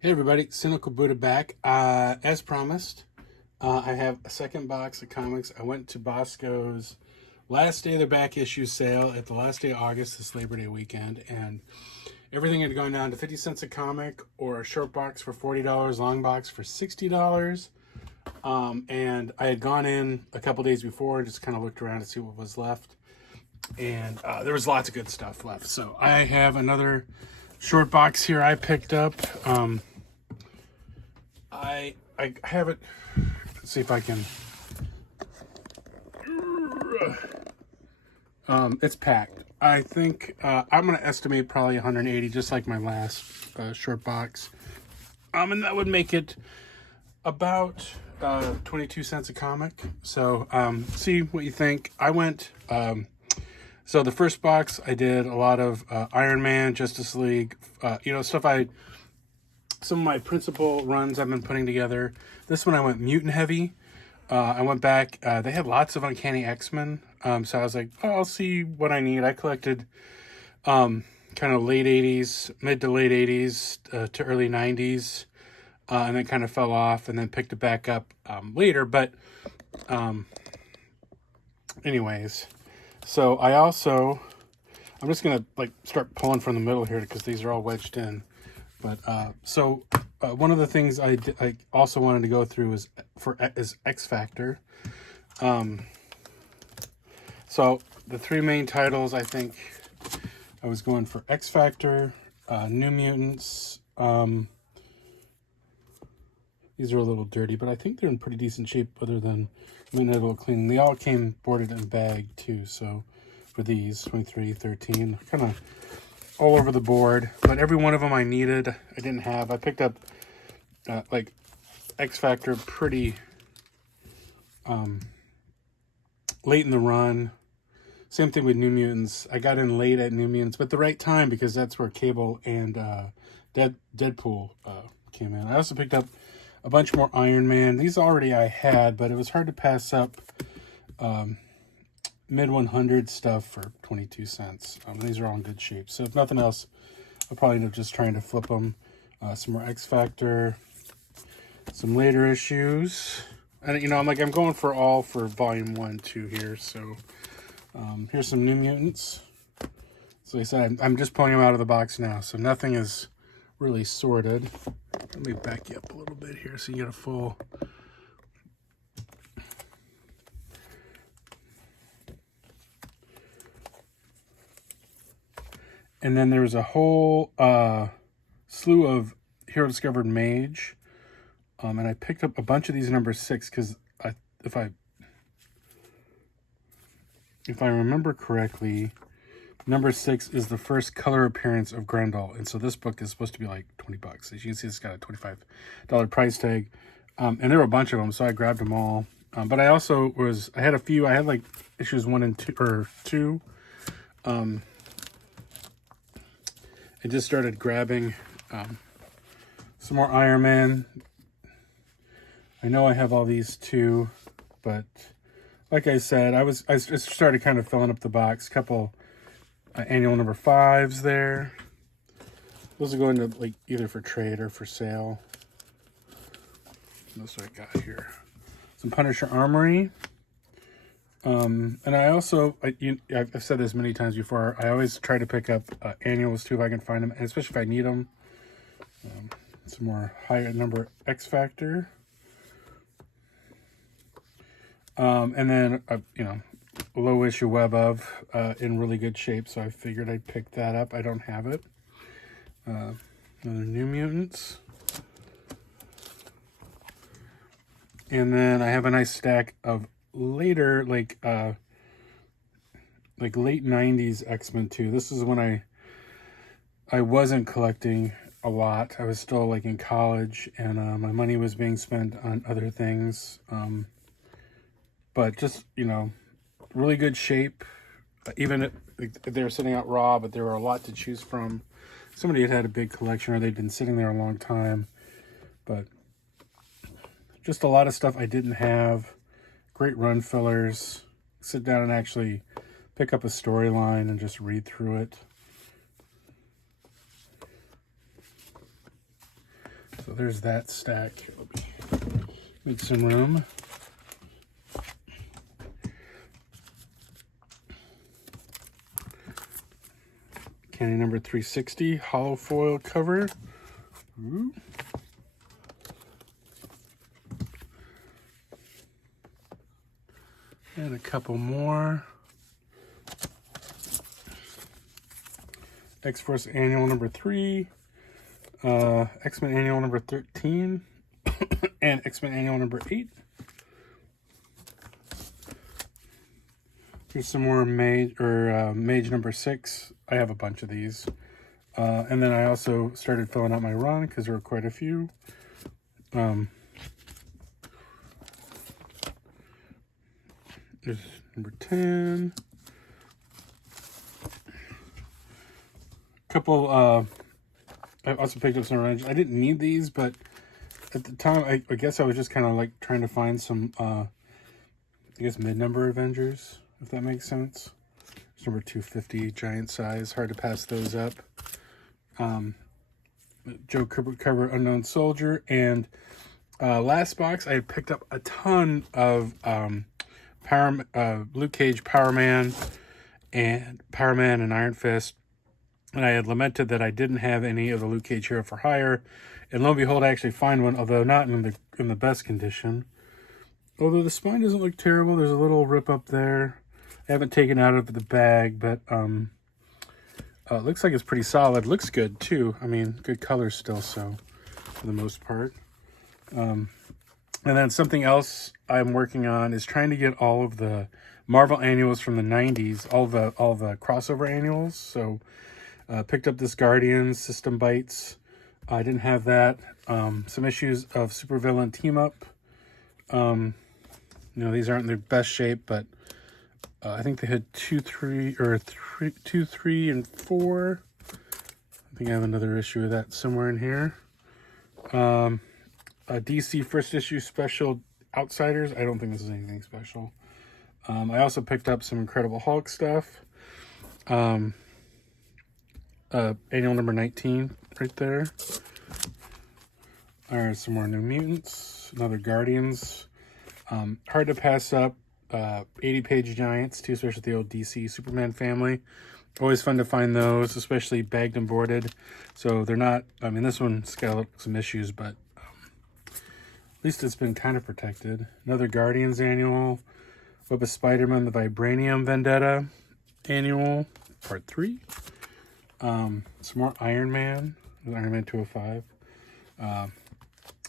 Hey everybody, Cynical Buddha back. As promised, I have a second box of comics. I went to Bosco's last day of their back issue sale at the last day of August, this Labor Day weekend, and everything had gone down to 50 cents a comic, or a short box for $40, long box for $60. And I had gone in a couple days before and just kind of looked around to see what was left. And there was lots of good stuff left. So I have another short box here I picked up. I have it. Let's see if I can. It's packed. I think I'm gonna estimate probably 180, just like my last short box. And that would make it about 22 cents a comic. So see what you think. I went. So the first box I did a lot of Iron Man, Justice League, stuff some of my principal runs I've been putting together. This one I went mutant heavy. I went back. They had lots of Uncanny X-Men. So I was like, oh, I'll see what I need. I collected kind of late 80s, mid to late 80s to early 90s. And then kind of fell off and then picked it back up later. But anyways, so I'm just going to start pulling from the middle here because these are all wedged in. But one of the things I also wanted to go through is X Factor. So the three main titles, I think I was going for X Factor, New Mutants. These are a little dirty, but I think they're in pretty decent shape other than a little cleaning. They all came boarded and bagged too. So for these, 23, 13, kind of all over the board, but every one of them I needed, I didn't have. I picked up X Factor pretty late in the run. Same thing with New Mutants. I got in late at New Mutants, but the right time because that's where Cable and Deadpool came in. I also picked up a bunch more Iron Man. These already I had, but it was hard to pass up mid 100 stuff for 22 cents. These are all in good shape. So if nothing else, I'll probably end up just trying to flip them. Some more X Factor, some later issues. And, I'm going for volume 1, 2 here. So here's some New Mutants. So like I said, I'm just pulling them out of the box now. So nothing is really sorted. Let me back you up a little bit here so you get a full... And then there was a whole slew of Hero Discovered Mage. And I picked up a bunch of these number 6 because if I remember correctly, number 6 is the first color appearance of Grendel. And so this book is supposed to be like $20. As you can see, it's got a $25 price tag. And there were a bunch of them, so I grabbed them all. But I had a few. I had like issues 1 and 2. I just started grabbing some more Iron Man. I know I have all these too, but like I said, I just started kind of filling up the box. Couple annual number 5s there. Those are going to either for trade or for sale. That's what I got here. Some Punisher Armory. And I also, I've said this many times before, I always try to pick up annuals too if I can find them, and especially if I need them. Some more higher number X Factor. And then, low issue Web of in really good shape, so I figured I'd pick that up. I don't have it. Another New Mutants. And then I have a nice stack of later, late 90s X-Men too. This is when I wasn't collecting a lot. I was still in college, and my money was being spent on other things. But just, really good shape. Even they were sitting out raw, but there were a lot to choose from. Somebody had a big collection, or they'd been sitting there a long time. But just a lot of stuff I didn't have. Great run fillers. Sit down and actually pick up a storyline and just read through it. So there's that stack. Make some room. Candy number 360, hollow foil cover. Ooh. And a couple more. X-Force Annual number 3. X-Men Annual number 13. And X-Men Annual number 8. Here's some more Mage number 6. I have a bunch of these. And then I also started filling out my run because there were quite a few. There's number 10. Couple, I also picked up some orange. I didn't need these, but at the time, I guess I was just kind of like trying to find some, I guess, mid-number Avengers, if that makes sense. It's number 250, giant size, hard to pass those up. Joe cover Unknown Soldier, and last box I picked up a ton of Luke Cage, Power Man and Iron Fist, and I had lamented that I didn't have any of the Luke Cage Hero for Hire, and lo and behold, I actually find one, although not in the best condition. Although the spine doesn't look terrible, there's a little rip up there. I haven't taken it out of the bag, but it looks like it's pretty solid. Looks good too. I mean, good colors still, so for the most part. And then something else I'm working on is trying to get all of the Marvel annuals from the 90s, all the crossover annuals. So picked up this Guardians System Bites. I didn't have that. Some issues of Supervillain Team Up. You know, these aren't in their best shape, but I think they had 2, 3, and 4. I think I have another issue of that somewhere in here. A DC first issue special Outsiders. I don't think this is anything special. I also picked up some Incredible Hulk stuff. Annual number 19 right there. All right, some more New Mutants. Another Guardians. Hard to pass up. 80-page giants, too, especially the old DC Superman family. Always fun to find those, especially bagged and boarded. So they're not, I mean, this one's got some issues, but at least it's been kind of protected. Another Guardians annual. Web of Spider-Man, the Vibranium Vendetta annual, part 3. Some more Iron Man 205. I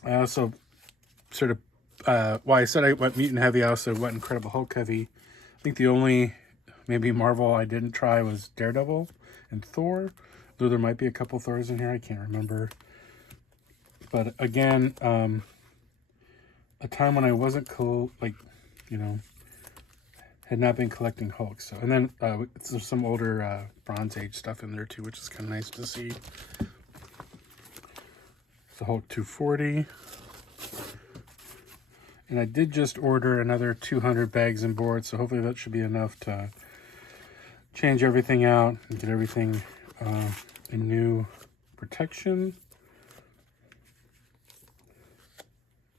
also sort of, well, I said I went mutant heavy. I also went Incredible Hulk heavy. I think the only maybe Marvel I didn't try was Daredevil and Thor. Though there might be a couple Thors in here. I can't remember. But again, a time when I wasn't had not been collecting Hulk. So, and then there's some older Bronze Age stuff in there too, which is kind of nice to see. The Hulk 240. And I did just order another 200 bags and boards, so hopefully that should be enough to change everything out and get everything in new protection.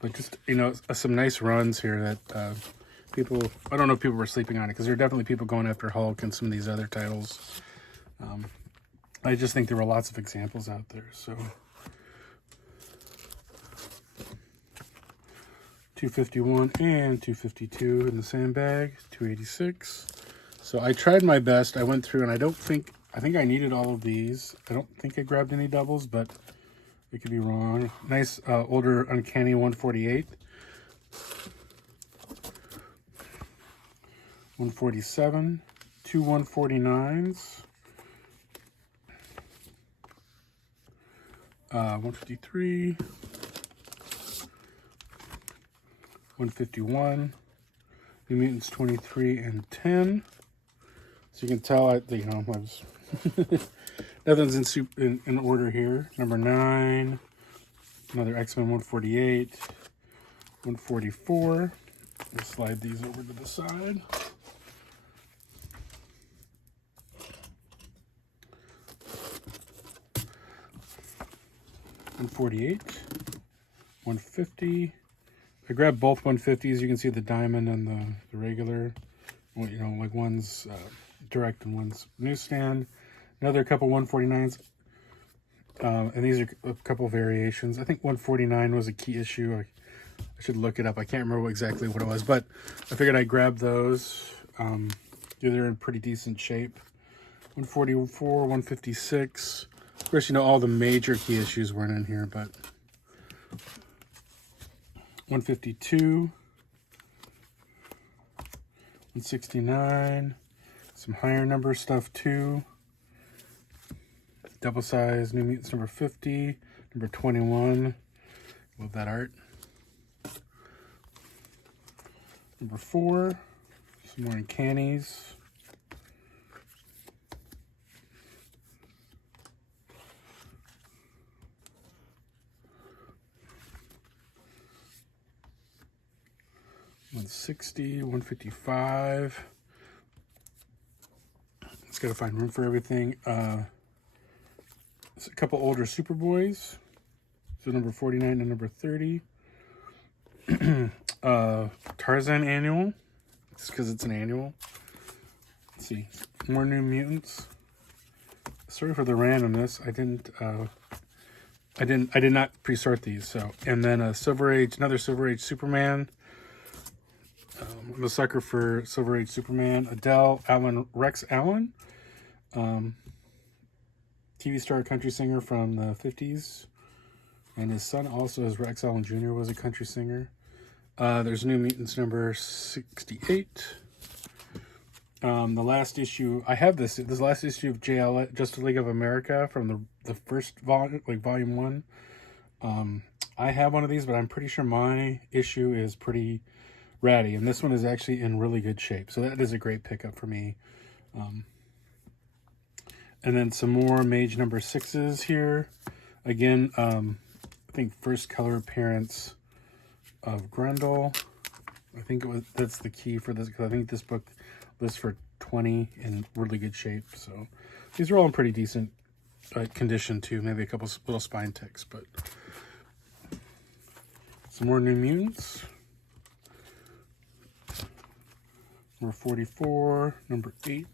But just, you know, some nice runs here that people, I don't know if people were sleeping on it, because there are definitely people going after Hulk and some of these other titles. I just think there were lots of examples out there, so. 251 and 252 in the same bag, 286. So I tried my best. I went through and I think I needed all of these. I don't think I grabbed any doubles, but I could be wrong. Nice older Uncanny 148. 147, 2 149s. 153. 151, New Mutants 23 and 10. So you can tell, I was nothing's in order here. Number 9, another X-Men 148, 144. We'll slide these over to the side. $148. 150. I grabbed both 150s. You can see the diamond and the regular. Well, you know, like one's direct and one's newsstand. Another couple 149s. And these are a couple variations. I think 149 was a key issue. I should look it up. I can't remember exactly what it was, but I figured I'd grab those. They're in pretty decent shape. 144, 156. Of course, you know, all the major key issues weren't in here, but 152, 169, some higher number stuff too. Double size New Mutants number 50, number 21. Love that art. Number 4, some more uncannies. $160, $155. It's got to find room for everything. It's a couple older Superboys. So number 49 and number 30. Tarzan annual. Just because it's an annual. Let's see. More New Mutants. Sorry for the randomness. I did not pre-sort these. So, and then a Silver Age, another Silver Age Superman. I'm a sucker for Silver Age Superman. Adele Allen, Rex Allen, TV star, country singer from the 50s, and his son also, as Rex Allen Jr., was a country singer. There's New Mutants number 68. The last issue, I have this last issue of JL, Justice League of America, from the first volume, like volume 1. I have one of these, but I'm pretty sure my issue is pretty ratty, and this one is actually in really good shape, so that is a great pickup for me. And then some more Mage number 6s here. Again, I think first color appearance of Grendel. I think that's the key for this, because I think this book lists for 20 in really good shape. So these are all in pretty decent condition too. Maybe a couple little spine ticks, but some more New Mutants. Number 44, number 8,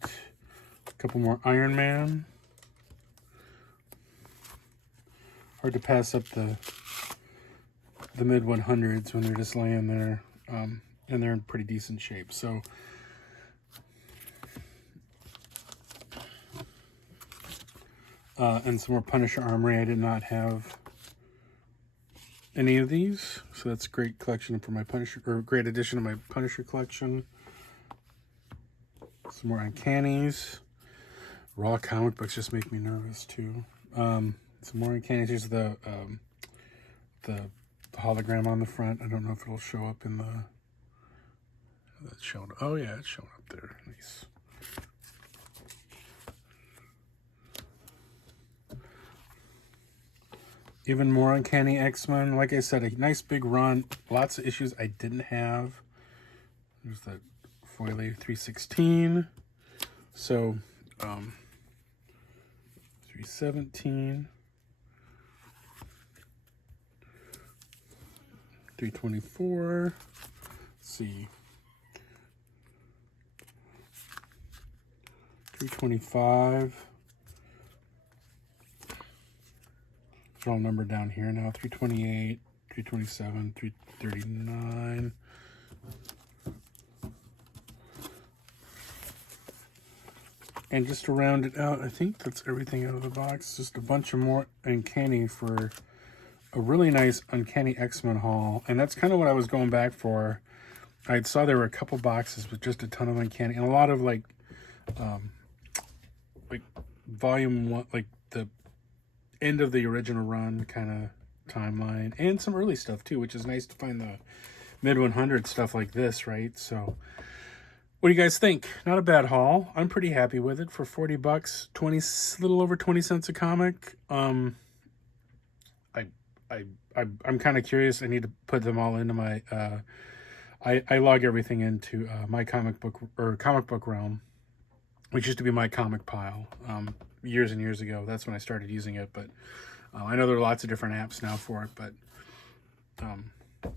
a couple more Iron Man. Hard to pass up the mid 100s when they're just laying there, and they're in pretty decent shape. So and some more Punisher Armory. I did not have any of these, so that's a great collection for my Punisher, or great addition to my Punisher collection. Some more Uncannies. Raw comic books just make me nervous too. Some more Uncannies. Here's the hologram on the front. I don't know if it'll show up in the. That's shown. Oh yeah, it's showing up there. Nice. Even more Uncanny X-Men. Like I said, a nice big run. Lots of issues I didn't have. There's that Foily 316. So, 317. 324. Let's see. 325. They're all numbered down here now. 328, 327, 339. And just to round it out, I think that's everything out of the box. Just a bunch of more Uncanny for a really nice Uncanny X-Men haul. And that's kind of what I was going back for. I saw there were a couple boxes with just a ton of Uncanny. And a lot of like volume 1, like the end of the original run kind of timeline. And some early stuff too, which is nice to find the mid 100 stuff like this, right? So what do you guys think? Not a bad haul. I'm pretty happy with it for 40 bucks, 20, little over 20 cents a comic. I'm kind of curious. I need to put them all into my, I log everything into my comic book realm, which used to be my comic pile, years and years ago. That's when I started using it, but I know there are lots of different apps now for it, but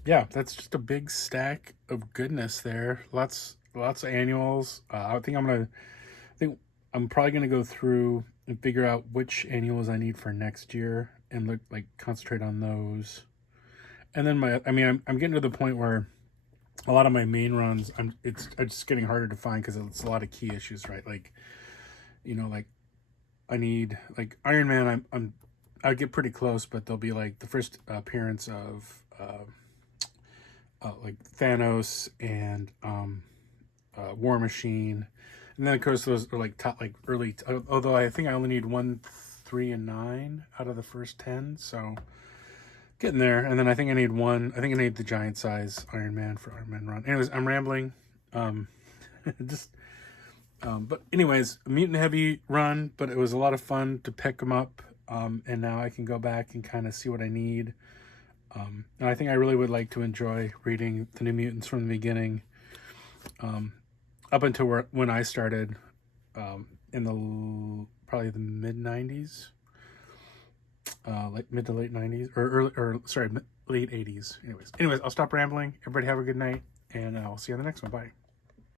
yeah, that's just a big stack of goodness there. Lots of annuals. I think I'm probably gonna go through and figure out which annuals I need for next year and look like concentrate on those. And then I'm getting to the point where a lot of my main runs, it's just getting harder to find because it's a lot of key issues, right? Like, like I need like Iron Man. I get pretty close, but there'll be like the first appearance of like Thanos and War Machine, and then of course those are like top like early. Although I think I only need 1, 3, and 9 out of the first 10, so getting there. And then I think I need one. I think I need the giant size Iron Man for Iron Man run. Anyways, I'm rambling. Just but anyways, a mutant heavy run, but it was a lot of fun to pick them up. And now I can go back and kind of see what I need. And I think I really would like to enjoy reading the New Mutants from the beginning, up until when I started, in the probably the mid '90s, like mid to late '90s, or early, or sorry, late '80s. Anyways, I'll stop rambling. Everybody have a good night, and I'll see you on the next one. Bye.